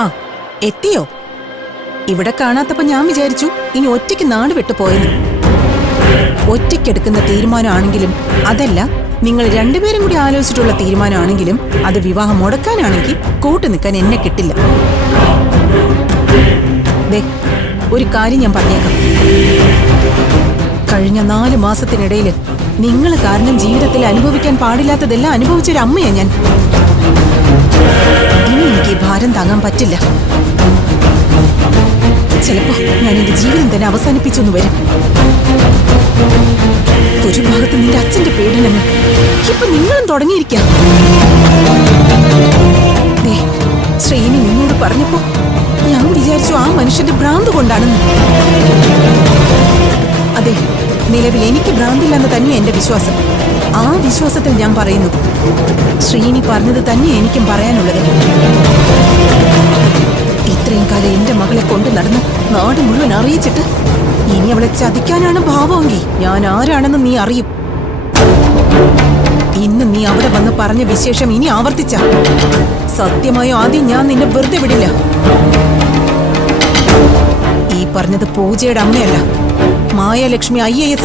ആ എത്തിയോ? ഇവിടെ കാണാത്തപ്പോ ഞാൻ വിചാരിച്ചു ഇനി ഒറ്റയ്ക്ക് നാട് വിട്ടു പോയെന്ന്. ഒറ്റയ്ക്കെടുക്കുന്ന തീരുമാനമാണെങ്കിലും അതല്ല, നിങ്ങൾ രണ്ടുപേരും കൂടി ആലോചിച്ചിട്ടുള്ള തീരുമാനമാണെങ്കിലും അത് വിവാഹം മുടക്കാനാണെങ്കിൽ കൂട്ടു നിൽക്കാൻ എന്നെ കിട്ടില്ല. ദേ, ഒരു കാര്യം ഞാൻ പറഞ്ഞേക്കാം. കഴിഞ്ഞ 4 മാസത്തിനിടയിൽ നിങ്ങൾ കാരണം ജീവിതത്തിൽ അനുഭവിക്കാൻ പാടില്ലാത്തതെല്ലാം അനുഭവിച്ചൊരമ്മയാ ഞാൻ. ഇനി എനിക്ക് ഈ ഭാരം താങ്ങാൻ പറ്റില്ല. ചിലപ്പോ ഞാൻ എന്റെ ജീവിതം തന്നെ അവസാനിപ്പിച്ചൊന്നു വരും. ഒരു ഭാഗത്ത് നിന്റെ അച്ഛന്റെ പീഡനങ്ങൾ, ഇപ്പൊ നിങ്ങളും തുടങ്ങിയിരിക്കാം. ശ്രീനി നിന്നോട് പറഞ്ഞപ്പോ ഞാൻ വിചാരിച്ചു ആ മനുഷ്യന്റെ ഭ്രാന്ത് കൊണ്ടാണെന്ന്. അതെ, നിലവിൽ എനിക്ക് ഭ്രാന്തില്ലെന്ന് തന്നെ എന്റെ വിശ്വാസം. ആ വിശ്വാസത്തിൽ ഞാൻ പറയുന്നു, ശ്രീനി പറഞ്ഞത് തന്നെ എനിക്കും പറയാനുള്ളത്. ഇത്രയും കാലം എന്റെ മകളെ കൊണ്ട് നടന്ന് നാട് മുഴുവൻ അറിയിച്ചിട്ട് ഇനി അവളെ ചതിക്കാനാണ് ഭാവമെങ്കിൽ ഞാൻ ആരാണെന്ന് നീ അറിയും. ഇന്ന് നീ അവിടെ വന്ന് പറഞ്ഞ വിശേഷം ഇനി ആവർത്തിച്ച സത്യമായോ ആദ്യം ഞാൻ നിന്നെ വെറുതെ വിടില്ല. ഈ പറഞ്ഞത് പൂജയുടെ അമ്മയല്ല, മായാലക്ഷ്മി IAS.